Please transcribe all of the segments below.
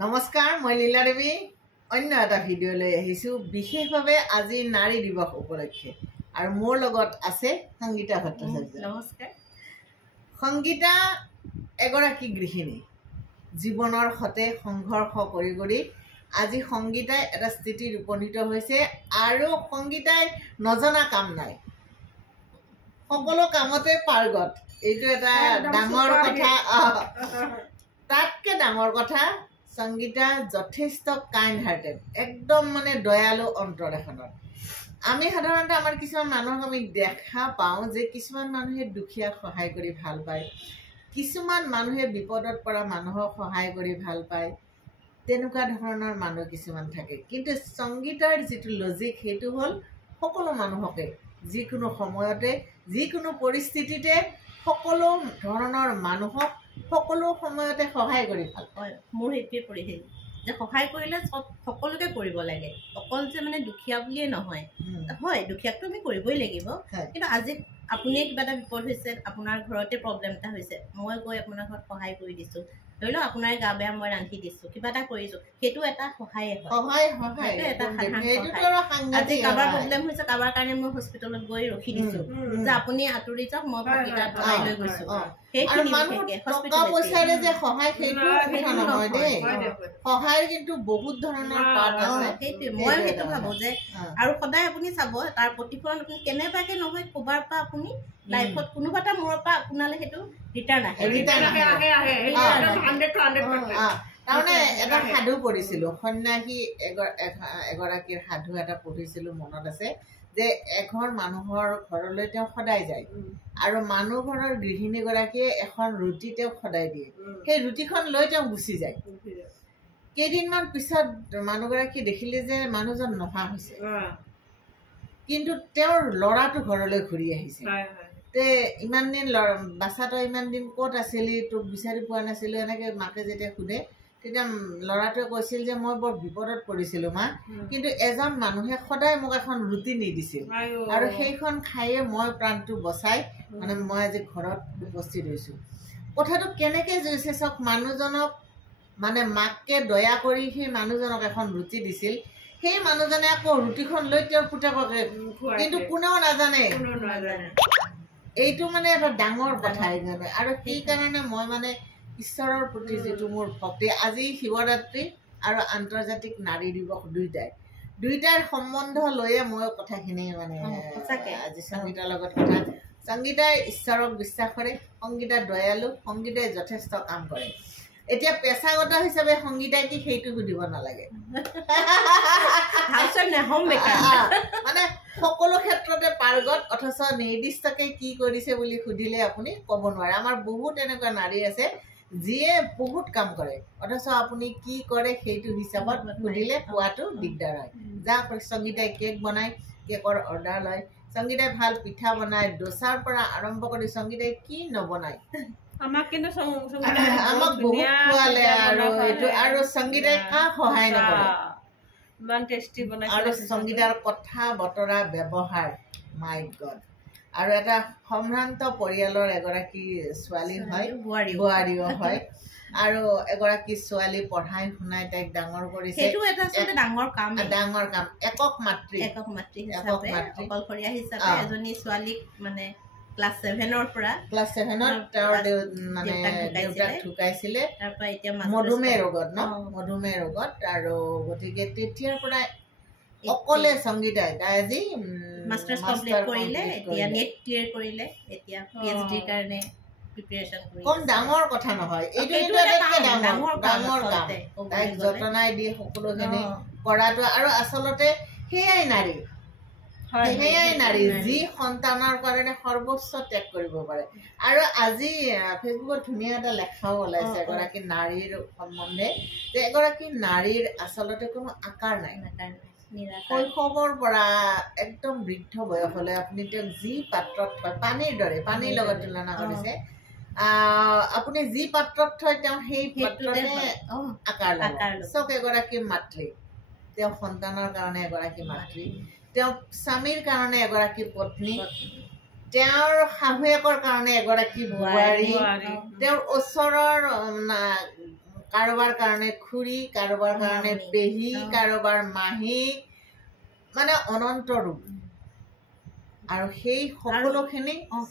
নমস্কাৰ, মই লীলা দেৱী অন্য এটা ভিডিঅ' লৈ আহিছোঁ বিশেষভাৱে আজি নাৰী দিৱস উপলক্ষে। আৰু মোৰ লগত আছে সংগীতা ভট্টাচাৰ্য। নমস্কাৰ। সংগীতা এগৰাকী গৃহিণী, জীৱনৰ সতে সংঘৰ্ষ কৰি কৰি আজি সংগীতাই এটা স্থিতিত উপনীত হৈছে। আৰু সংগীতাই নজনা কাম নাই, সকলো কামতে পাৰ্গত। এইটো এটা ডাঙৰ কথা। তাতকৈ ডাঙৰ কথা, সংগীতা যথেষ্ট কাইণ্ড হাৰ্টেড, একদম মানে দয়ালু অন্তৰ এখনত। আমি সাধাৰণতে আমাৰ কিছুমান মানুহক আমি দেখা পাওঁ যে কিছুমান মানুহে দুখীয়াক সহায় কৰি ভাল পায়, কিছুমান মানুহে বিপদত পৰা মানুহক সহায় কৰি ভাল পায়, তেনেকুৱা ধৰণৰ মানুহ কিছুমান থাকে। কিন্তু সংগীতাৰ যিটো লজিক সেইটো হ'ল সকলো মানুহকে যিকোনো সময়তে যিকোনো পৰিস্থিতিতে সকলো ধৰণৰ মানুহক সকলো সময়তে সহায় কৰি ভাল পায়। মোৰ সেইটোৱে পৰিছিল যে সহায় কৰিলে সকলোকে কৰিব লাগে, অকল যে মানে দুখীয়া বুলিয়ে নহয়। হয়, দুখীয়াকটো আমি কৰিবই লাগিব, কিন্তু আজি আপুনিয়ে কিবা এটা বিপদ হৈছে, আপোনাৰ ঘৰতে প্ৰব্লেম এটা হৈছে, মই গৈ আপোনাৰ ঘৰত সহায় কৰি দিছোঁ। ধৰি লওক আপোনাৰ গা বেয়া, মই ৰান্ধি দিছোঁ, কিবা এটা কৰিছোঁ, সেইটো এটা সহায় হয়। এটা সাধাৰণ আজি কাৰোবাৰ প্ৰব্লেম হৈছে, কাৰোবাৰ কাৰণে মই হস্পিটেলত গৈ ৰখি দিছোঁ যে আপুনি আঁতৰি যাওক, মই ভাতকেইটা বনাই লৈ গৈছোঁ। সহায় কিন্তু বহুত ধৰণৰ পাৰ্ট আছে। সেইটোৱে মই সেইটো ভাবোঁ যে আৰু সদায় আপুনি চাব তাৰ প্ৰতিফলন আপুনি কেনেবাকে নহয় ক'ৰবাৰ পৰা আপুনি লাইফত কোনোবা এটা মূৰৰ পৰা আপোনালৈ সেইটো ৰিটাৰ্ণ আহে। তাৰমানে এটা সাধু পঢ়িছিলোঁ, সন্যাসী এগৰাকীৰ সাধু এটা পঢ়িছিলোঁ, মনত আছে যে এঘৰ মানুহৰ ঘৰলৈ তেওঁ সদায় যায় আৰু মানুহ ঘৰৰ গৃহিণীগৰাকীয়ে এখন ৰুটি তেওঁক সদায় দিয়ে। সেই ৰুটিখন লৈ তেওঁ গুচি যায়। কেইদিনমান পিছত মানুহগৰাকী দেখিলে যে মানুহজন নহা হৈছে, কিন্তু তেওঁৰ ল'ৰাটো ঘৰলৈ ঘূৰি আহিছে। তে ইমান দিন বাচ্চাটো ইমান দিন ক'ত আছিলি, তোক বিচাৰি পোৱা নাছিলোঁ, এনেকৈ মাকে যেতিয়া সোধে তেতিয়া ল'ৰাটোৱে কৈছিল যে মই বৰ বিপদত পৰিছিলোঁ মা, কিন্তু এজন মানুহে সদায় মোক এখন ৰুটি নিদিছিল আৰু সেইখন খায়ে মই প্ৰাণটো বচাই মানে মই আজি ঘৰত উপস্থিত হৈছোঁ। কথাটো কেনেকৈ জুইছে চাওক, মানুহজনক মানে মাককে দয়া কৰি সেই মানুহজনক এখন ৰুটি দিছিল, সেই মানুহজনে আকৌ ৰুটিখন লৈ তেওঁৰ পুতেককে, কিন্তু কোনেও নাজানে। এইটো মানে এটা ডাঙৰ কথা এইকাৰণে। আৰু সেইকাৰণে মই মানে ঈশ্বৰৰ প্ৰতি যিটো মোৰ ভক্তি, আজি শিৱৰাত্ৰি আৰু আন্তৰ্জাতিক নাৰী দিৱস দুইটাৰ সম্বন্ধ লৈয়ে মই কথাখিনি মানে আজি সংগীতাৰ লগত কথা। সংগীতাই ঈশ্বৰক বিশ্বাস কৰে, সংগীতা দয়ালু, সংগীতাই যথেষ্ট কাম কৰে। এতিয়া পেছাগত হিচাপে সংগীতাই কি সেইটো সুধিব নালাগে, মানে সকলো ক্ষেত্ৰতে পাৰ্গত, অথচ নিৰ্দিষ্টকে কি কৰিছে বুলি সুধিলে আপুনি ক'ব নোৱাৰে। আমাৰ বহুত এনেকুৱা নাৰী আছে যিয়ে বহুত কাম কৰে, অথচ আপুনি কি কৰে সেইটো হিচাপত সুধিলে পোৱাটো দিগদাৰ হয়। যাক সংগীতাই কেক বনায়, কেকৰ অৰ্ডাৰ লয়, সংগীতাই ভাল পিঠা বনায়, ডোচাৰ পৰা আৰম্ভ কৰি সংগীতাই কি নবনায়, আমাক বহুত খোৱালে। আৰু সংগীতাই কাক সহায় নকৰে, আৰু সংগীতাৰ কথা বতৰা ব্যৱহাৰ, মাই গড। আৰু এটা সম্ভ্ৰান্ত পৰিয়ালৰ এগৰাকী ছোৱালী হয়, বোৱাৰীও হয়, আৰু এগৰাকী ছোৱালী পঢ়াই শুনাই তাইক ডাঙৰ কৰিছে। ডাঙৰ কাম, একক মাতৃ অকলশৰীয়া হিচাপে এজনী ছোৱালীক মানে ক্লাছ 7ৰ পৰা তেওঁৰ মানে দেউতাক ঢুকাইছিলে মধুমেহ ৰোগত। আৰু গতিকে তেতিয়াৰ পৰা অকলে সংগীতাই তাই আজি মাষ্টাৰ্ছ কমপ্লিট কৰিলে, এতিয়া নেট ক্লিয়াৰ কৰিলে, এতিয়া PhD কাৰণে প্ৰিপাৰেচন কৰি আছে। কম ডাঙৰ কথা নহয়, এইটো ডাঙৰ কাম। তাইক যতনাই দি সকলোখিনি কৰাটো, আৰু আচলতে সেয়াই নাৰী যি সন্তানৰ কাৰণে সৰ্বোচ্চ ত্যাগ কৰিব পাৰে। আৰু আজি ফেচবুকত ধুনীয়া এটা লেখাও ওলাইছে এগৰাকী নাৰীৰ সম্বন্ধে, যে এগৰাকী নাৰীৰ আচলতে কোনো আকাৰ নাই। শৈশৱৰ পৰা একদম বৃদ্ধ বয়সলৈ আপুনি তেওঁক যি পাত্ৰত থয়, পানীৰ দৰে, পানীৰ লগত তুলনা কৰিছে, আপুনি যি পাত্ৰত থয় তেওঁ সেই পাত্ৰতে আকাৰ ল'ব। চব এগৰাকী মাতৃ, তেওঁ সন্তানৰ কাৰণে এগৰাকী মাতৃ, তেওঁ স্বামীৰ কাৰণে এগৰাকী পত্নী, তেওঁৰ শাহুৱেকৰ কাৰণে এগৰাকী বোৱাৰী, তেওঁৰ ওচৰৰ কাৰোবাৰ কাৰণে খুৰী, কাৰোবাৰ কাৰণে পেহী, কাৰোবাৰ মাহী, মানে অনন্ত ৰূপ। আৰু সেই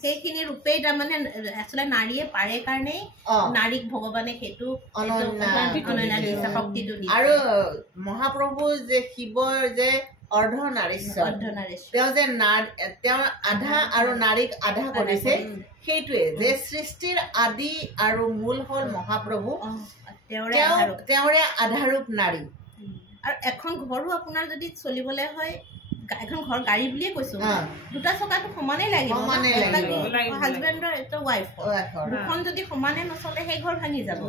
সেইখিনি ৰূপেই তাৰমানে আচলতে নাৰীয়ে পাৰে কাৰণেই নাৰীক ভগৱানে সেইটো শক্তিটো দিছে। আৰু মহাপ্ৰভু যে শিৱৰ যে অৰ্ধনাৰীশ্বৰ, তেওঁ যে তেওঁ আধা আৰু নাৰীক আধা কৰিছে, সেইটোৱে যে সৃষ্টিৰ আদি আৰু মূল হল মহাপ্ৰভু, তেওঁৰে আধাৰূপ নাৰী। আৰু এখন ঘৰো আপোনাৰ যদি চলিবলৈ হয়, এখন ঘৰ গাড়ী বুলিয়ে কৈছো, দুটা চকাটো সমানেই লাগিব, হাজবেণ্ডৰ এটা ৱাইফৰ, দুখন যদি সমানে নচলে সেই ঘৰ ভাঙি যাব।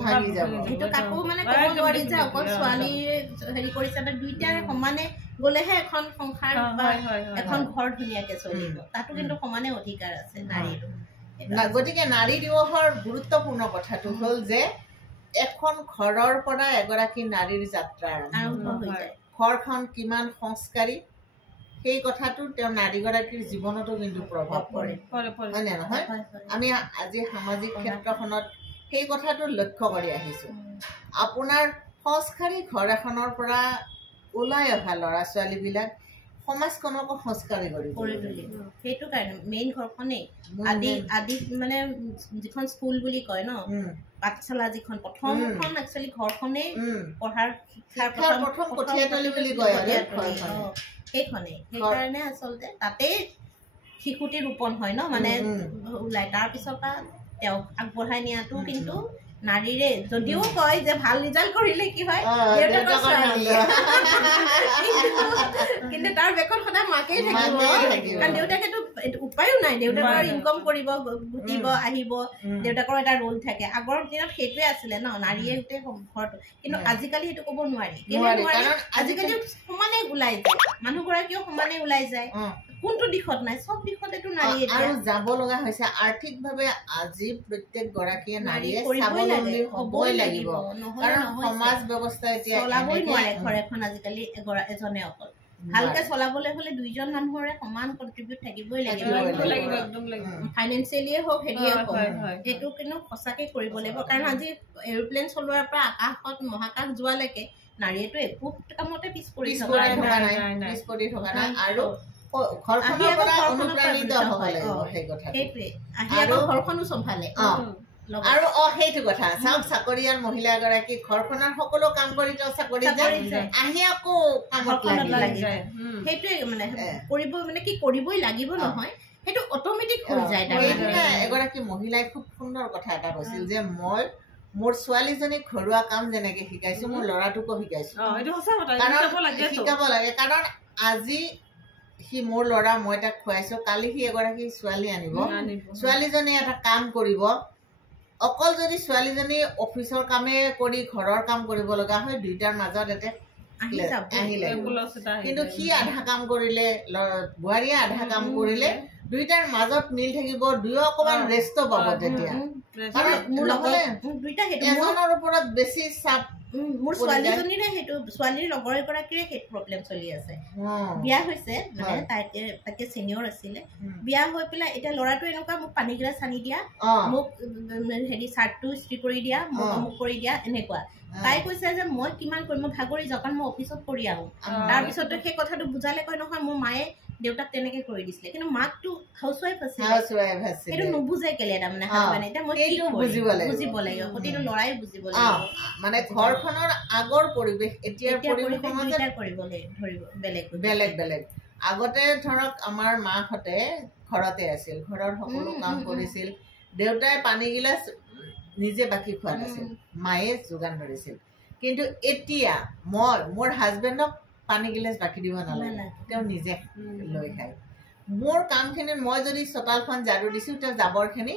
সেইটো কাকো মানে ক'ব নোৱাৰি যে অকল ছোৱালী হেৰি কৰিছে, দুইটাৰে সমানে গলেহে এখন সংসাৰ বা এখন ঘৰ ধুনীয়াকে চলিব। তাতো কিন্তু সমানে অধিকাৰ আছে নাৰীৰ। গতিকে নাৰী দিৱসৰ গুৰুত্বপূৰ্ণ কথাটো হল যে এখন ঘৰৰ পৰা এগৰাকী নাৰীৰ যাত্ৰা আৰম্ভ হৈ যায়। ঘৰখন কিমান সংস্কাৰী সেই কথাটো তেওঁ নাৰীগৰাকীৰ জীৱনতো কিন্তু প্ৰভাৱ পৰে, হয় নে নহয়? আমি আজি সামাজিক ক্ষেত্ৰখনত সেই কথাটো লক্ষ্য কৰি আহিছো। আপোনাৰ সংস্কাৰী ঘৰ এখনৰ পৰা ওলাই অহা ল'ৰা ছোৱালীবিলাক সমাজখনকো সংস্কাৰী কৰি তুলিব। সেইটো কাৰণে মেইন ঘৰখনেই আদি মানে যিখন স্কুল বুলি কয় ন, পাঠশালা যিখন প্ৰথমখন একচুৱেলি ঘৰখনেই পঢ়াৰ শিক্ষাৰ প্ৰথম কঠীয়াতলী বুলি কয় সেইখনেই। সেইকাৰণে আচলতে তাতেই শিশুটি ৰোপণ হয় ন, মানে ওলাই। তাৰপিছৰ পৰা তেওঁক আগবঢ়াই নিয়াটো কিন্তু নাৰীৰে। যদিও কয় যে ভাল ৰিজাল্ট কৰিলে কি হয়, কিন্তু তাৰ বেকত সদায় মাকেই থাকিব, কাৰণ দেউতাকেতো উপায়ো নাই, দেউতাকৰ ইনকম কৰিব, ঘটিব, আহিব, দেউতাকৰ এটা ৰোল থাকে। আগৰ দিনত সেইটোৱে আছিলে ন, নাৰীয়ে গোটেই ঘৰটো। কিন্তু আজিকালি সেইটো ক'ব নোৱাৰি, আজিকালি সমানে ওলাই যায়, মানুহগৰাকীও সমানে ওলাই যায়। কোনটো দিশত নাই, চব দিশতেতো নাৰী আৰু যাব লগা হৈছে। আৰ্থিকভাৱে আজি প্ৰত্যেক গৰাকীয়ে নাৰীয়ে স্বাৱলম্বী হ'বই লাগিব, কাৰণ সমাজ ব্যৱস্থা এতিয়া চলাবই নোৱাৰে ঘৰ এখন আজিকালি এজনে অকল। ভালকে চলাবলৈ হলে দুইজন মানুহৰে সমান কন্ট্ৰিবিউট থাকিবই লাগিব, ফাইনেন্সিয়েলিয়ে হওক হেৰিয়ে হওক। সেইটো কিন্তু সঁচাকে কৰিব লাগিব, কাৰণ আজি এৰোপ্লেন চলোৱাৰ পৰা আকাশত মহাকাশ যোৱালৈকে নাৰীয়েতো একো কামতে পিছ পৰি থকা নাই। আৰু ঘৰখনৰ পৰা অনুপ্ৰাণিত হ'ব লাগিব সেই কথা। সেইটোৱে আহি আকৌ ঘৰখনো চম্ভালে। আৰু সেইটো কথা চাওক, চাকৰিয়াল মহিলা এগৰাকী ঘৰখনৰ সকলো কাম কৰি তেওঁ চাকৰি যায়, আহি আকৌ কামত লাগি যায়। সেইটোৱে মানে কৰিব, মানে কি কৰিবই লাগিব নহয়, সেইটো অট'মেটিক হৈ যায়। এগৰাকী মহিলাই খুব সুন্দৰ কথা এটা কৈছিল যে মই মোৰ ছোৱালীজনীক ঘৰুৱা কাম যেনেকে শিকাইছো, মোৰ ল'ৰাটোকো শিকাইছো। শিকাব লাগে, কাৰণ আজি সি মোৰ ল'ৰা, মই তাক খুৱাইছো, কালি সি এগৰাকী ছোৱালী আনিব, ছোৱালীজনীয়ে এটা কাম কৰিব। অকল যদি ছোৱালীজনী অফিচৰ কামে কৰি ঘৰৰ কাম কৰিব লগা হয়, দুইটাৰ মাজত এটা আহিলে, কিন্তু সি আধা কাম কৰিলে, বোৱাৰীয়ে আধা কাম কৰিলে, দুইটাৰ মাজত মিল থাকিব, দুয়ো অকমান ৰেষ্ট পাব। তেতিয়া এজনৰ ওপৰত বেছি চাপ। মোৰ ছোৱালীজনীৰে সেইটো, ছোৱালীৰ লগৰ এগৰাকীৰে সেইটো প্ৰব্লেম চলি আছে। বিয়া হৈছে, মানে তাকে চিনিয়ৰ আছিলে, বিয়া হৈ পেলাই এতিয়া ল'ৰাটো এনেকুৱা, মোক পানী গিলাচ আনি দিয়া, মোক হেৰি চাৰ্টটো ইস্ত্ৰি কৰি দিয়া, মোক অমুক কৰি দিয়া, এনেকুৱা। তাই কৈছে যে মই কিমান কৰিম, মই ভাগৰি যাওঁ, কাৰণ মই অফিচত কৰি আহোঁ। তাৰপিছত সেই কথাটো বুজালে কয় নহয় মোৰ মায়ে দেউতাক তেনেকে কৰি দিছিলে, কিন্তু মাকটো হাউচৱাইফ আছিলে, সেইটো নুবুজে কেলে। তাৰমানে হাজবেণ্ডে এতিয়া মই বুজিব লাগিব, প্ৰতিটো ল'ৰাই বুজিব লাগিব, মানে ঘৰখনৰ আগৰ পৰিৱেশ এতিয়াৰ বেলেগ বেলেগ। আগতে ধৰক আমাৰ মাহঁতে ঘৰতে আছিল, ঘৰৰ সকলো কাম কৰিছিল, দেউতাই পানী গিলাচ নিজে বাকি খোৱা নাছিল, মায়ে যোগান ধৰিছিল। কিন্তু এতিয়া মোৰ হাজবেণ্ডক পানী গিলাচ বাকি দিব নালাগে, তেওঁ নিজে লৈ খায়। মোৰ কামখিনিত মই যদি চোতালখন ঝাৰু দিছো, তেওঁ জাবৰখিনি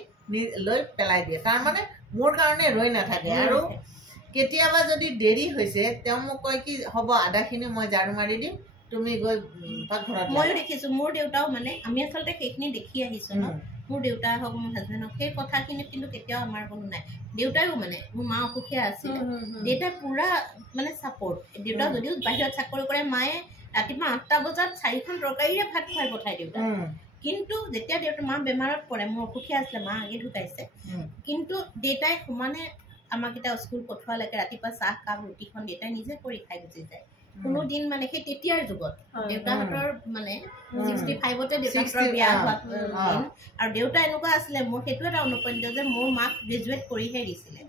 লৈ পেলাই দিয়ে, তাৰমানে মোৰ কাৰণে ৰৈ নাথাকে। আৰু কেতিয়াবা যদি দেৰি হৈছে, তেওঁ মোক কয় কি হ'ব, আধাখিনি মই ঝাৰু মাৰি দিম, তুমি গৈ পাকঘৰত। ময়ো দেখিছো, মোৰ দেউতাও, মানে আমি আচলতে সেইখিনি দেখি আহিছো ন, মোৰ দেউতা হওক মোৰ হাজবেণ্ড হওক, সেই কথাখিনিত কিন্তু কেতিয়াও আমাৰ কোনো নাই। দেউতাইও মানে, মোৰ মা অসুখীয়া আছিলে, দেউতাই পুৰা মানে চাপৰ্ট। দেউতা যদিও বাহিৰত চাকৰি কৰে, মায়ে ৰাতিপুৱা 8টা বজাত 4খন তৰকাৰীৰে ভাত খুৱাই পঠাই দেউতা। কিন্তু যেতিয়া মা বেমাৰত পৰে, মোৰ অসুখীয়া আছিলে, মা আগে ঢুকাইছে, কিন্তু দেউতাই সমানে আমাক এটা স্কুল পঠোৱালৈকে ৰাতিপুৱা চাহ কাপ ৰুটিখন দেউতাই নিজে কৰি খাই গুচি যায় কোনো দিন মানে সেই তেতিয়াৰ যুগত দেউতাহঁতৰ মানে 65তে দেউতাহঁতৰ বিয়া হোৱা দিন আৰু দেউতা এনেকুৱা আছিলে মোৰ সেইটো এটা অনুপ্ৰাণিত যে মোৰ মাক গ্ৰেজুৱেট কৰিহে দিছিলে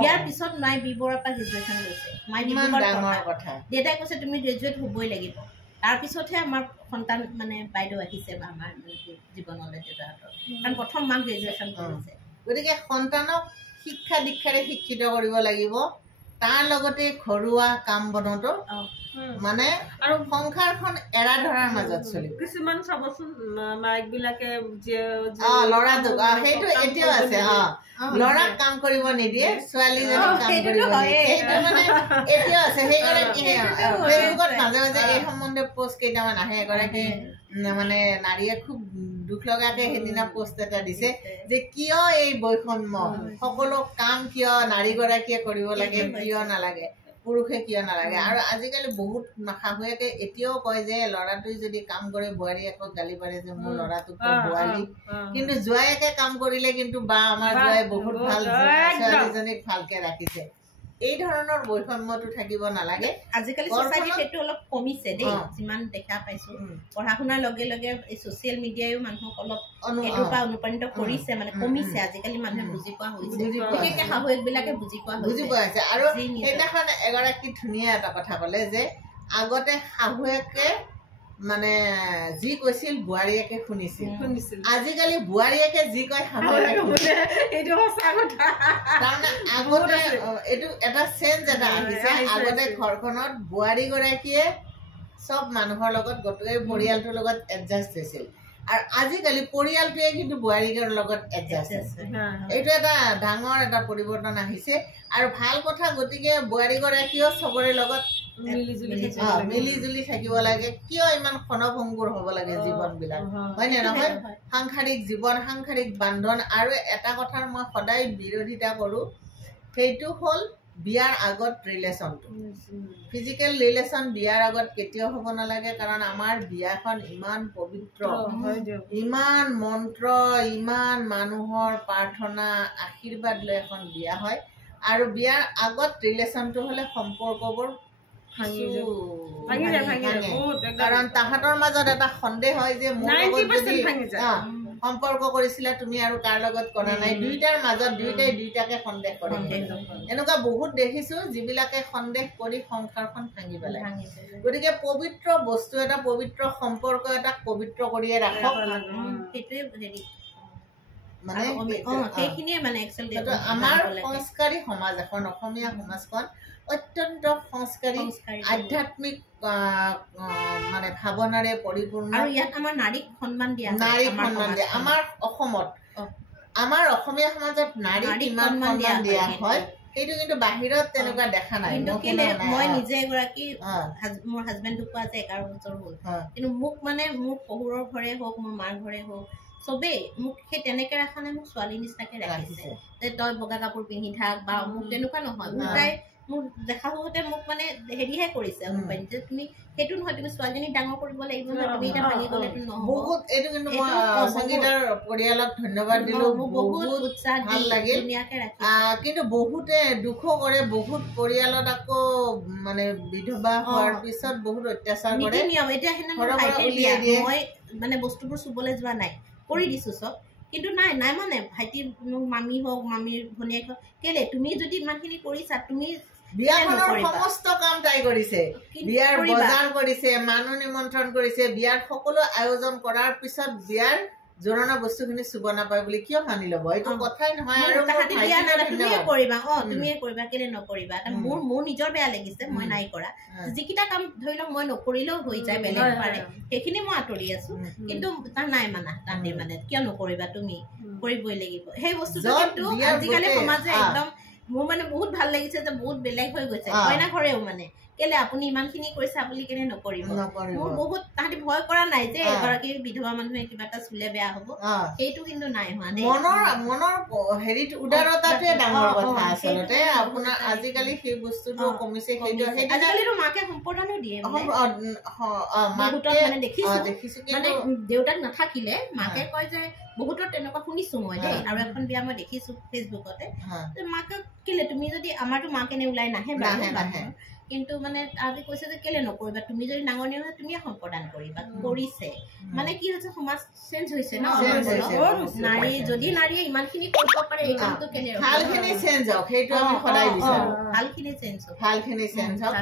বিয়াৰ পিছত মাই বিবৰৰ পৰা গ্ৰেজুৱেশ্যন লৈছে মাই বিবৰৰ কথা দেউতাই কৈছে তুমি গ্ৰেজুৱেট হ'বই লাগিব তাৰপিছতহে আমাৰ সন্তান মানে বাইদেউ আহিছে বা আমাৰ জীৱনলৈ দেউতাহঁতৰ কাৰণ প্ৰথম মাক গ্ৰেজুৱেশ্যন কৰিছে গতিকে সন্তানক শিক্ষা দীক্ষাৰে শিক্ষিত কৰিব লাগিব তাৰ লগতে ঘৰুৱা কাম বনতো মানে আৰু সংসাৰখন এৰা ধৰাৰ মাজত চলিব কিছুমান চাবচোন মাইক বিলাকে ল'ৰাটো সেইটো এতিয়াও আছে ল'ৰাক কাম কৰিব নিদিয়ে ছোৱালীজনীক কাম কৰিব নিদিয়ে সেইটো মানে এতিয়াও আছে সেইগৰাকী ফেচবুকত মাজে মাজে এই সম্বন্ধে পোষ্ট কেইটামান আহে এগৰাকী মানে নাৰীয়ে খুব দুখ লগাকে সেইদিনা পোষ্ট এটা দিছে যে কিয় এই বৈষম্য সকলো কাম কিয় নাৰীগৰাকীয়ে কৰিব লাগে কিয় নালাগে পুৰুষে কিয় নালাগে আৰু আজিকালি বহুত শাহুৱেকে এতিয়াও কয় যে ল'ৰাটোৱে যদি কাম কৰে বোৱাৰীয়েকক গালি পাৰে যে মোৰ ল'ৰাটোক বোৱাৰী কিন্তু জোৱায়েকে কাম কৰিলে কিন্তু বা আমাৰ জোৱাই বহুত ভাল ছোৱালীজনীক ভালকে ৰাখিছে এই ধৰণৰ বৈষম্যটো থাকিব নালাগে আজিকালি সোসাইটিত সেইটো অলপ কমিছে দেই যিমান দেখা পাইছো পঢ়া শুনাৰ লগে লগে এই সোশ্যাল মিডিয়ায়ো মানুহক অলপ এটোৰ পৰা অনুপ্ৰাণিত কৰিছে মানে কমিছে আজিকালি মানুহে বুজি পোৱা হৈছে বিশেষকৈ শাহুৱেকবিলাকে বুজি পোৱা হৈছে আৰু সেইদিনাখন এগৰাকী ধুনীয়া এটা কথা ক'লে যে আগতে শাহুৱেকে মানে যি কৈছিল বোৱাৰীয়েকে শুনিছিল আজিকালি বোৱাৰীয়েকে যি কয় শাহুৱেকে শুনে এইটো সঁচা কথা তাৰমানে আগতে এইটো এটা চেঞ্জ এটা আহিছে আগতে ঘৰখনত বোৱাৰীগৰাকীয়ে সব মানুহৰ লগত গোটেই পৰিয়ালটোৰ লগত এডজাষ্ট হৈছিল আৰু আজিকালি পৰিয়ালটোৱে কিন্তু বোৱাৰীৰ লগত এডজাষ্ট হৈছে এইটো এটা ডাঙৰ এটা পৰিৱৰ্তন আহিছে আৰু ভাল কথা গতিকে বোৱাৰীগৰাকীও সবৰে লগত মিলি জুলি থাকিব লাগে কিয় ইমান ক্ষণভংগুৰ হ'ব লাগে জীৱনবিলাক হয় নে নহয় সাংসাৰিক জীৱন সাংসাৰিক বান্ধন আৰু এটা কথাৰ মই সদায় বিৰোধিতা কৰোঁ সেইটো হ'ল বিয়াৰ আগত ৰিলেশ্যনটো ফিজিকেল ৰিলেশ্যন বিয়াৰ আগত কেতিয়াও হ'ব নালাগে কাৰণ আমাৰ বিয়াখন ইমান পবিত্ৰ ইমান মন্ত্ৰ ইমান মানুহৰ প্ৰাৰ্থনা আশীৰ্বাদ লৈ এখন বিয়া হয় আৰু বিয়াৰ আগত ৰিলেশ্যনটো হ'লে সম্পৰ্কবোৰ কাৰণ তাহাঁতৰ মাজত এটা সন্দেহ হয় যে মোৰ লগত যদি সম্পৰ্ক কৰিছিলা তুমি আৰু কাৰ লগত কৰা নাই দুইটাৰ মাজত দুইটাকে সন্দেহ কৰে এনেকুৱা বহুত দেখিছো যিবিলাকে সন্দেহ কৰি সংসাৰখন ভাঙি পেলাই গতিকে পবিত্ৰ বস্তু এটা পবিত্ৰ সম্পৰ্ক এটা পবিত্ৰ কৰিয়ে ৰাখক আমাৰ সংস্কাৰী সমাজ এখন অসমীয়া সমাজখন অত্যন্ত সংস্কাৰী আধ্যাত্মিক মানে ভাৱনাৰে পৰিপূৰ্ণ আৰু ইয়াত আমাৰ নাৰীক সন্মান দিয়া আমাৰ অসমত আমাৰ অসমীয়া সমাজত নাৰীক ইমান সন্মান দিয়া হয় সেইটো কিন্তু বাহিৰত তেনেকুৱা দেখা নাই মই নিজে এগৰাকী মোৰ হাজবেণ্ড ঢুকুৱা আছে 11 বছৰ হ'ল কিন্তু মোক মানে মোৰ শহুৰৰ ঘৰে হওক মোৰ মাৰ ঘৰে হওক চবেই মোক সেই তেনেকে ৰাখা নাই মোক ছোৱালী নিচিনাকে ৰাখিছে যে তই বগা কাপোৰ পিন্ধি থাক বা মোক তেনেকুৱা নহয় তাই মোৰ দেখা হোতে মোক মানে হেৰিহে কৰিছে অনুপ্ৰাণিত যে তুমি সেইটো নহয় তুমি ছোৱালীজনীক ডাঙৰ কৰিব লাগিব না তুমি এটা ভাঙি গ'লে নহ'ব বহুত এইটো কিন্তু মই সংগীতৰ পৰিয়ালক ধন্যবাদ দিলো বহুত উৎসাহ ভাল লাগিল ধুনীয়াকে ৰাখি কিন্তু বহুতে দুখ কৰে বহুত পৰিয়ালত আকৌ মানে বিধৱা হোৱাৰ পিছত বহুত অত্যাচাৰ কৰে নিয়ম এটা হেনে মই মানে বস্তুবোৰ চুবলৈ যোৱা নাই কৰি দিছো সব কিন্তু নাই মানে ভাইটি মামী হওক মামীৰ ভনীয়েক হওক কেলে তুমি যদি ইমানখিনি কৰিছা তুমি বিয়াখনৰ সমস্ত কাম তাই কৰিছে বিয়াৰ বজাৰ কৰিছে মানুহ নিমন্ত্ৰণ কৰিছে বিয়াৰ সকলো আয়োজন কৰাৰ পিছত বিয়াৰ জোৰণা বস্তুখিনি চুব নাপায় বুলি কিয় মানি ল'ব এইটো কথাই নহয় আৰু তুমিয়ে কৰিবা কেলে নকৰিবা মোৰ নিজৰ বেয়া লাগিছে মই নাই কৰা যিকেইটা কাম ধৰি লওক মই নকৰিলেও হৈ যায় বেলেগ পাৰে সেইখিনি মই আঁতৰি আছো কিন্তু তাৰ নাই মানা তাতে মানে কিয় নকৰিবা তুমি কৰিবই লাগিব সেই বস্তুটো কিন্তু আজিকালি সমাজে একদম মোৰ মানে বহুত ভাল লাগিছে যে বহুত বেলেগ হৈ গৈছে কইনা ঘৰেও মানে কেলে আপুনি ইমানখিনি কৰিছে আপুনি কেলে নকৰিব মোৰ বহুত তাহাঁতি ভয় কৰা নাই যে এগৰাকী বিধৱা মানুহে কিবা এটা চুলে বেয়া হ'ব সেইটো কিন্তু নাই হোৱা দেই মনৰ হেৰিত উদাৰতাটোৱে ডাঙৰ কথা আচলতে আপোনাৰ আজিকালি সেই বস্তুটো কমিছে সেইটো আজিকালিতো মাকে সম্পৰ্দানো দিয়ে মানে দেখিছো মানে দেউতাক নাথাকিলে মাকে কয় যে বহুতৰ তেনেকুৱা শুনিছো মই দেই আৰু এখন বিয়া মই দেখিছো ফেচবুকতে মাকে কেলে তুমি যদি আমাৰতো মা কেনে ওলাই নাহে কিন্তু মানে আজি কৈছে যে কেলে নকৰিবা তুমি যদি নাঙনি হয় তুমিয়ে সম্প্ৰদান কৰিবা কৰিছে মানে কি হৈছে সমাজ চেঞ্জ হৈছে ন নাৰী যদি নাৰীয়ে ইমানখিনি কৰিব পাৰে এই কামটো কেলে ভালখিনি চেঞ্জ হওক সেইটো আমি সদায় বিচাৰো ভালখিনি চেঞ্জ হওক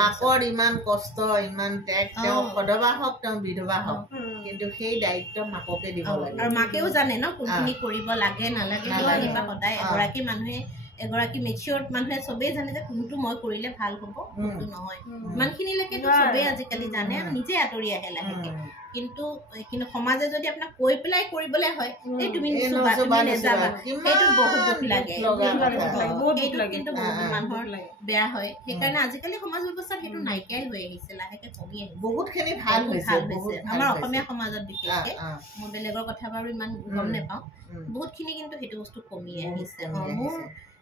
মাকৰ ইমান কষ্ট ইমান ত্যাগ তেওঁ সদবা হওক তেওঁ বিধৱা হওক কিন্তু সেই দায়িত্ব মাককে দিব লাগে আৰু মাকেও জানে ন কোনখিনি কৰিব লাগে নালাগে সদায় এগৰাকী মানুহে এগৰাকী মেচিয়ৰ মানুহে চবেই জানে যে কোনটো মই কৰিলে ভাল হ'ব কোনটো নহয় ইমানখিনিলৈকেতো চবেই আজিকালি জানে নিজে আঁতৰি আহে লাহেকে কিন্তু সমাজে যদি আপোনাক কৈ পেলাই কৰিবলৈ হয় এই তুমি নেযাবা সেইটো বহুত দুখ লাগে কিন্তু বহুত মানুহৰ বেয়া হয় সেইকাৰণে আজিকালি সমাজ ব্যৱস্থাত সেইটো নাইকিয়াই হৈ আহিছে লাহেকে কমি আহিছে বহুতখিনি ভাল হৈছে আমাৰ অসমীয়া সমাজত বিশেষকে মই বেলেগৰ কথা বাৰু ইমান গম নাপাওঁ বহুতখিনি কিন্তু সেইটো বস্তু কমি আহিছে মোৰ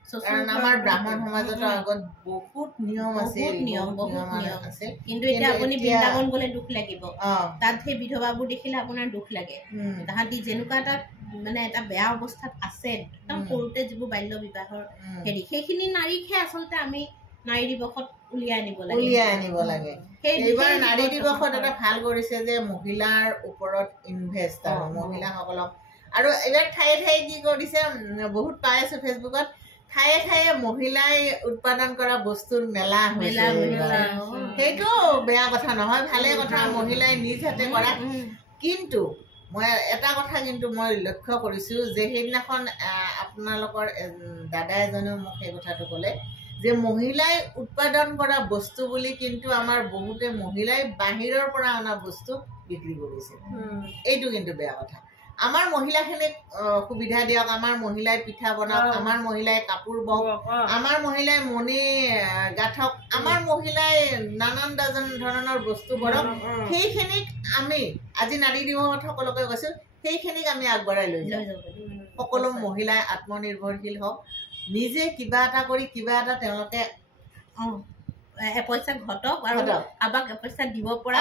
কাৰণ আমাৰ ব্ৰাহ্মণ সমাজত আগত বহুত নিয়ম আছে কিন্তু এতিয়া আপুনি বৃন্দাবন গলে দুখ লাগিব তাত সেই বিধৱাবোৰ দেখিলে আপোনাৰ দুখ লাগে তাহাঁতি যেনেকুৱা এটা মানে এটা বেয়া অৱস্থাত আছে একদম সৰুতে যিবোৰ বাল্য বিবাহৰ হেৰি সেইখিনি নাৰীকহে আচলতে আমি নাৰী দিৱসত উলিয়াই আনিব লাগে এইবাৰ নাৰী দিৱসত এটা ভাল কৰিছে যে মহিলাৰ ওপৰত ইনভেষ্ট আৰু মহিলাসকলক আৰু এইবাৰ ঠায়ে ঠায়ে কি কৰিছে বহুত পাই আছো ফেচবুকত ঠায়ে ঠায়ে মহিলাই উৎপাদন কৰা বস্তুৰ মেলা সেইটো বেয়া কথা নহয় ভালে কথা মহিলাই নিজ হাতে কৰা কিন্তু মই এটা কথা কিন্তু মই লক্ষ্য কৰিছো যে সেইদিনাখন আপোনালোকৰ দাদা এজনেও মোক সেই কথাটো ক'লে যে মহিলাই উৎপাদন কৰা বস্তু বুলি কিন্তু আমাৰ বহুতে মহিলাই বাহিৰৰ পৰা অনা বস্তু বিক্ৰী কৰিছে এইটো কিন্তু বেয়া কথা আমাৰ মহিলাখিনিক সুবিধা দিয়ক আমাৰ মহিলাই পিঠা বনাওক আমাৰ মহিলাই কাপোৰ বওক আমাৰ মহিলাই মণি গাঠক আমাৰ মহিলাই নানান ধৰণৰ বস্তু কৰক সেইখিনিক আমি আজি নাৰী দিৱসত সকলোকে কৈছো সেইখিনিক আমি আগবঢ়াই লৈ যাওঁ সকলো মহিলাই আত্মনিৰ্ভৰশীল হওক নিজে কিবা এটা কৰি কিবা এটা তেওঁলোকে এপইচা ঘটক আৰু আবাক এপইচা দিব পৰা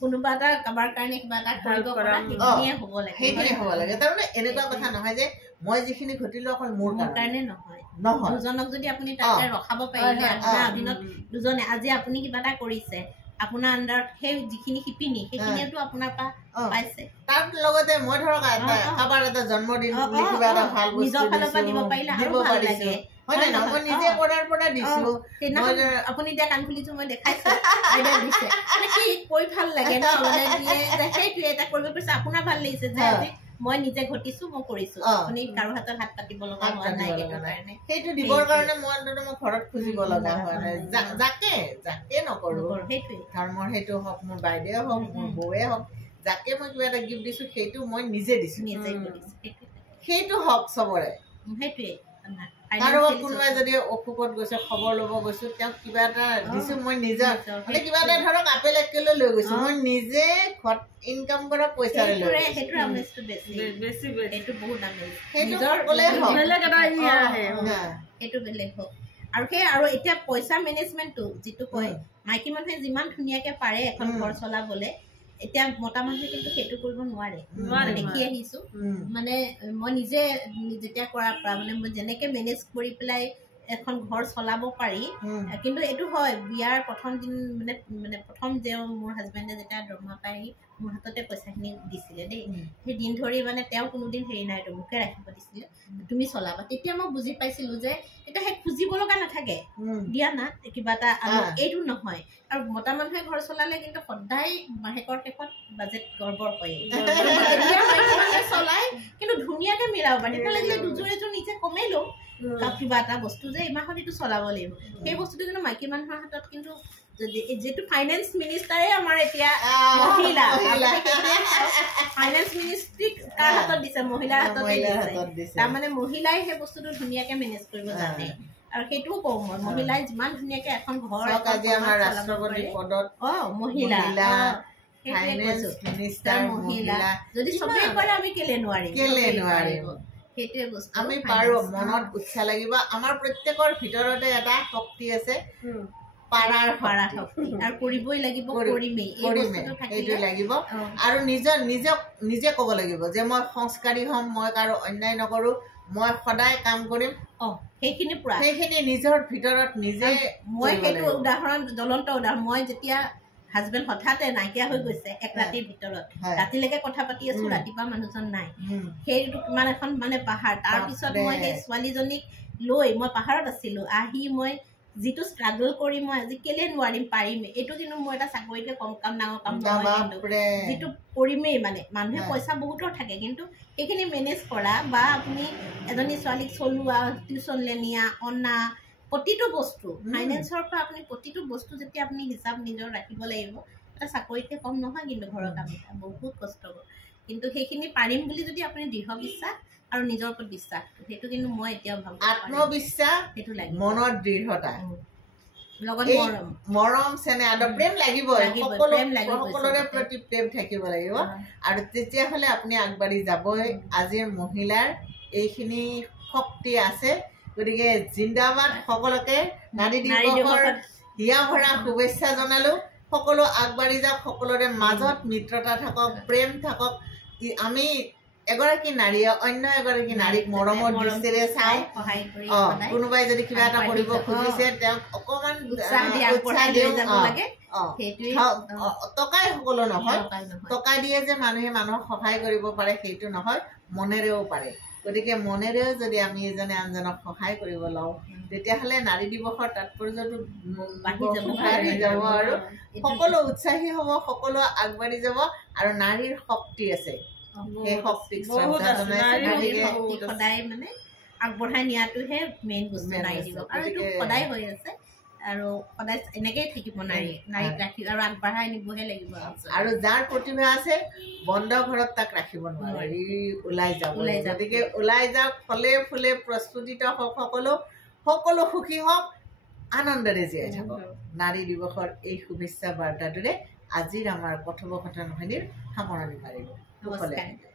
কোনোবা এটা কাবাৰ কাৰণে কিবা এটা কৰিব পৰা সেইখিনিয়ে হ'ব লাগে তাৰমানে এনেকুৱা কথা নহয় যে মই যিখিনি ঘটিলো অকল মোৰ কাৰণে নহয় দুজনক যদি আপুনি তাতে ৰখাব পাৰিলে আপোনাৰ অধীনত দুজনে আজি আপুনি কিবা এটা কৰিছে আপোনাৰ আণ্ডাৰত সেই যিখিনি শিপিনী সেইখিনিয়েতো আপোনাৰ পৰা পাইছে তাৰ লগতে মই ধৰক কাবাৰ এটা জন্মদিন কিবা এটা ভাল বস্তু নিজৰ ফালৰ পৰা দিব পাৰিলে আৰু ভাল লাগে নিজে কৰাৰ পৰা দিছো আপুনি এতিয়া কাণ খুলিছো মই দেখাইছো দিছে মানে কি কৈ ভাল লাগে ন সেইটোৱে এটা কৰিব পাৰিছে আপোনাৰ ভাল লাগিছে যে আজি মই নিজে ঘটিছো মই কৰিছো আপুনি কাৰো হাতত হাত পাতিব লগা হোৱা নাই সেইটো দিবৰ কাৰণে মই ঘৰত খুজিব লগা হোৱা নাই যাকে নকৰো সেইটোৱে ধৰ্মৰ সেইটো হওক মোৰ বাইদেউ হওক মোৰ বৌৱে হওক যাকে মই কিবা এটা গিফ্ট দিছো সেইটো মই নিজে দিছো সেইটো হওক চবৰে সেইটোৱে কাৰোবাক কোনোবাই যদি অসুখত গৈছে খবৰ ল'ব গৈছো তেওঁক কিবা এটা দিছো মই নিজৰ মানে কিবা এটা ধৰক আপেল 1 কিলো লৈ গৈছো মই নিজে ঘৰত ইনকাম কৰা পইচাৰে লৈ সেইটো বহুত সেইটো বেলেগ হওক আৰু সেই আৰু এতিয়া পইচা মেনেজমেণ্টটো যিটো কয় মাইকী মানুহে যিমান ধুনীয়াকে পাৰে এখন ঘৰ চলাবলে এতিয়া মতা মানুহে কিন্তু সেইটো কৰিব নোৱাৰে দেখি আহিছো মানে মই নিজে যেতিয়া কৰাৰ পৰা মানে মই যেনেকে মেনেজ কৰি পেলাই এখন ঘৰ চলাব পাৰি কিন্তু এইটো হয় বিয়াৰ প্ৰথম দিন মানে প্ৰথম যে মোৰ হাজবেণ্ডে যেতিয়া দৰমহা পাই আহি মোৰ হাততে পইচাখিনি দিছিলে দেই সেই দিন ধৰি মানে তেওঁ কোনোদিন হেৰি নাই মোকে ৰাখিব দিছিলে তুমি চলাবা তেতিয়া মই বুজি পাইছিলো যে এতিয়া সেই খুজিব লগা নাথাকে দিয়া না কিবা এটা এইটো নহয় আৰু মতা মানুহে ঘৰ চলালে কিন্তু সদায় মাহেকৰ শেষত বাজেট গড়বড় হয় চলাই কিন্তু ধুনীয়াকে মিলাব পাৰি লাগিলে দুযোৰ এযোৰ নিজে কমেই লওঁ কিবা এটা বস্তু যে এই মাহত এইটো চলাব লাগিব সেই বস্তুটো কিন্তু মাইকী মানুহৰ হাতত কিন্তু যেটো ফাইনেন্স মিনিষ্টাৰে আমাৰ এতিয়া মহিলা ফাইনেন্স মিনিষ্ট্ৰিক কাৰ হাতত দিছে মহিলাৰ হাতত দিছে তাৰমানে মহিলাই সেই বস্তুটো ধুনীয়াকে মেনেজ কৰিব জানে আৰু সেইটোও কওঁ মই মহিলাই যিমান ধুনীয়াকে এখন ঘৰ আজি আমাৰ ৰাষ্ট্ৰপতি পদত মহিলা ফাইনেন্স মিনিষ্টাৰ মহিলা যদি চবেই কৰে আমি কেলে নোৱাৰিম সেইটোৱে বস্তু আমি পাৰো মনত উৎসাহ লাগিব আমাৰ প্ৰত্যেকৰ ভিতৰতে এটা শক্তি আছে পাৰাৰ শক্তি আৰু কৰিবই লাগিব কৰিমেই এইটো লাগিব আৰু নিজে ক'ব লাগিব যে মই সংস্কাৰী হ'ম মই কাৰো অন্যায় নকৰো মই সদায় কাম কৰিম সেইখিনি নিজৰ ভিতৰত নিজে মই সেইটো উদাহৰণ জ্বলন্ত উদাহৰণ মই যেতিয়া হাজবেণ্ড হঠাতে নাইকিয়া হৈ গৈছে এক ৰাতিৰ ভিতৰত ৰাতিলৈকে কথা পাতি আছো ৰাতিপুৱা মানুহজন নাই সেইটো কিমান এখন মানে পাহাৰ তাৰপিছত মই সেই ছোৱালীজনীক লৈ মই পাহাৰত আছিলো আহি মই যিটো ষ্ট্ৰাগল কৰি মই আজি কেলে নোৱাৰিম পাৰিম এইটো কিন্তু মই এটা চাকৰিতে কম কাম ডাঙৰ কাম নহয় যিটো কৰিমেই মানে মানুহে পইচা বহুতৰ থাকে কিন্তু সেইখিনি মেনেজ কৰা বা আপুনি এজনী ছোৱালীক চলোৱা টিউচনলৈ নিয়া অনা প্ৰতিটো বস্তু ফাইনেন্সৰ পৰা আপুনি প্ৰতিটো বস্তু যেতিয়া আপুনি হিচাপ নিজৰ ৰাখিব লাগিব এটা চাকৰিতে কম নহয় কিন্তু ঘৰৰ কাম এটা বহুত কষ্ট কিন্তু সেইখিনি পাৰিম বুলি যদি আপুনি দৃঢ় বিশ্বাস আৰু নিজৰ ওপৰত বিশ্বাস সেইটো কিন্তু মই এতিয়াও ভাবো আত্মবিশ্বাস সেইটো লাগে মনৰ দৃঢ়তা লগত মৰম চেনেহ আৰু প্ৰেম লাগিবই সকলোৰে প্ৰতি প্ৰেম থাকিব লাগিব আৰু তেতিয়াহ'লে আপুনি আগবাঢ়ি যাবই আজিৰ মহিলাৰ এইখিনি শক্তি আছে গতিকে জিন্দাবাদ সকলোকে নাৰী দিৱসৰ হিয়া ভৰা শুভেচ্ছা জনালো সকলো আগবাঢ়ি যাওক সকলোৰে মাজত মিত্ৰতা থাকক প্ৰেম থাকক আমি এগৰাকী নাৰীয়ে অন্য এগৰাকী নাৰীক মৰমৰ দৃষ্টিৰে চাওঁ কোনোবাই যদি কিবা এটা কৰিব খুজিছে তেওঁক অকণমান টকাই সকলো নহয় টকা দিয়ে যে মানুহে মানুহক সহায় কৰিব পাৰে সেইটো নহয় মনেৰেও পাৰে গতিকে মনেৰেও যদি আমি এজনে আনজনক সহায় কৰিব লওঁ তেতিয়াহ'লে নাৰী দিৱসৰ তাৎপৰ্যটো বাঢ়ি যাব আৰু সকলো উৎসাহী হ'ব সকলো আগবাঢ়ি যাব আৰু নাৰীৰ শক্তি আছে সেই শক্তিক সদায় মানে আগবঢ়াই নিয়াটোহে মেইন বস্তু নাৰী দিৱস আৰু এইটো সদায় হৈ আছে আৰু সদায় এনেকেই থাকিব নাৰীক ৰাখি আৰু আগবঢ়াই নিবহে লাগিব আৰু যাৰ প্ৰতিভা আছে বন্ধ ঘৰত তাক ৰাখিব নোৱাৰে ওলাই যাব গতিকে ওলাই যাওক ফলে ফুলে প্ৰস্তুতিত হওক সকলো সুখী হওক আনন্দৰে জীয়াই থাকক নাৰী দিৱসৰ এই শুভেচ্ছা বাৰ্তাটোৰে আজিৰ আমাৰ কথোপকথনখিনিৰ সামৰণি মাৰিব সকলোৱে